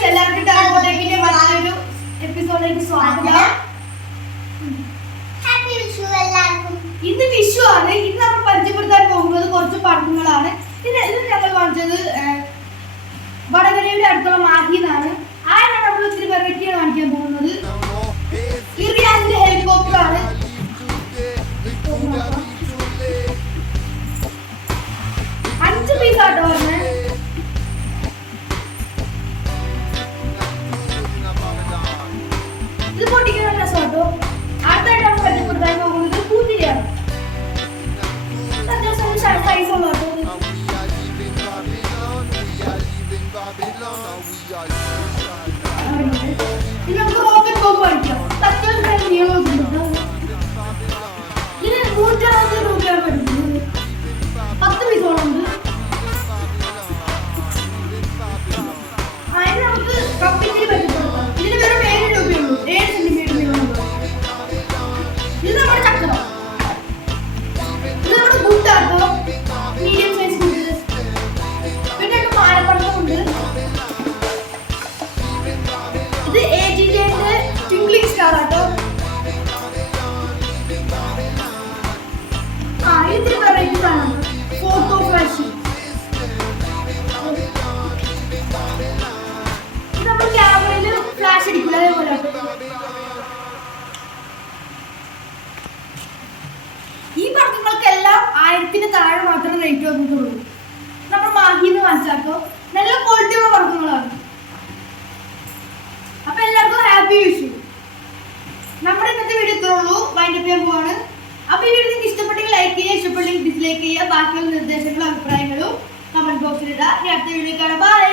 Guys എല്ലാവർക്കും ടാർഗോട്ടേക്കിന്റെ മറ്റൊരു എപ്പിസോഡിലേക്ക് സ്വാഗതം. ഹാപ്പി വിഷു എല്ലാവർക്കും. ഇന്ന് വിഷു ആണ്. ഇന്ന് നമ്മൾ പരിചയപ്പെടുത്താൻ പോകുന്നത് കുറച്ച് പടക്കങ്ങളാണ്. ഇത് ഞങ്ങൾ കാണിച്ചത് വടകരയുടെ അടുത്തുള്ള മാഹിന്നാണ്. ആരാണ് നമ്മൾ ഇത്തിരി വെറൈറ്റിയാണ് കാണിക്കാൻ പോകുന്നത്. ഇറിയാന്റെ ഹെലികോപ്റ്റർ ആണ്. 5 പീസ് ആട്ടോ പറഞ്ഞത്. ഇത് പൊട്ടിക്കുന്ന രസമാട്ടോ. അടുത്തായിട്ട് നമ്മൾ പരിചയപ്പെടുത്താൻ പോകുന്നത് പൂത്തിരിയാണ്. അത്യാവശ്യം സൈസ് ഉള്ള ഇത് നമുക്ക് റോക്കറ്റ് ബോംബ് കളിക്കാം. അത്യാവശ്യം നീളമൊക്കെ ഇത് 160 രൂപയാണ് വരുന്നത്. 10 പീസോളം ഉണ്ട്. അതിന് നമുക്ക് കപ്പിച്ചിരി പരിചയപ്പെടുത്താം. ഇതിന് വെറും 7 രൂപയുള്ളൂ. 7 സെന്റിമീറ്റർ നീളമുണ്ട്. ഇത് നമ്മുടെ ചക്രം. ഇത് നമ്മുടെ ഗുട്ടാട്ടോ. Medium size good. പിന്നെ മാലപ്പടക്കമുണ്ട്. ഇത് AGJന്റെ ട്വിങ്ക്ലിംഗ് സ്റ്റാർ ആട്ടോ. ഇതിന് വെറൈറ്റി സാധനം ഫോട്ടോ ഫ്ലാഷ്. ഇത് നമ്മൾ ക്യാമറയിൽ ഫ്ലാഷ് അടിക്കില്ല അതേപോലെ. ഈ പടക്കങ്ങൾക്കെല്ലാം 1000-ന് താഴെ മാത്രമേ റേറ്റ് വന്നിട്ടുള്ളൂ. നമ്മൾ മാഹിന്ന് വാങ്ങിച്ചാട്ടോ. നല്ല ക്വാളിറ്റി ഉള്ള പടക്കങ്ങളാണ്. അപ്പൊ എല്ലാവർക്കും ഹാപ്പി വിഷു. നമ്മുടെ ഇന്നത്തെ വീഡിയോ ഇത്രേ ഉള്ളൂ. വൈൻഡപ്പ് ചെയ്യാൻ പോവാണ്. അപ്പൊ ഈ വീഡിയോ നിങ്ങൾക്ക് ഇഷ്ടപ്പെട്ടെങ്കിൽ ലൈക്ക് ചെയ്യുക, ഇഷ്ടപ്പെട്ടെങ്കിൽ ഡിസ്ലൈക്ക് ചെയ്യുക. ബാക്കിയുള്ള നിർദ്ദേശങ്ങളും അഭിപ്രായങ്ങളും കമന്റ് ബോക്സിൽ ഇടുക. അടുത്ത വീഡിയോ കാണാം. ബൈ.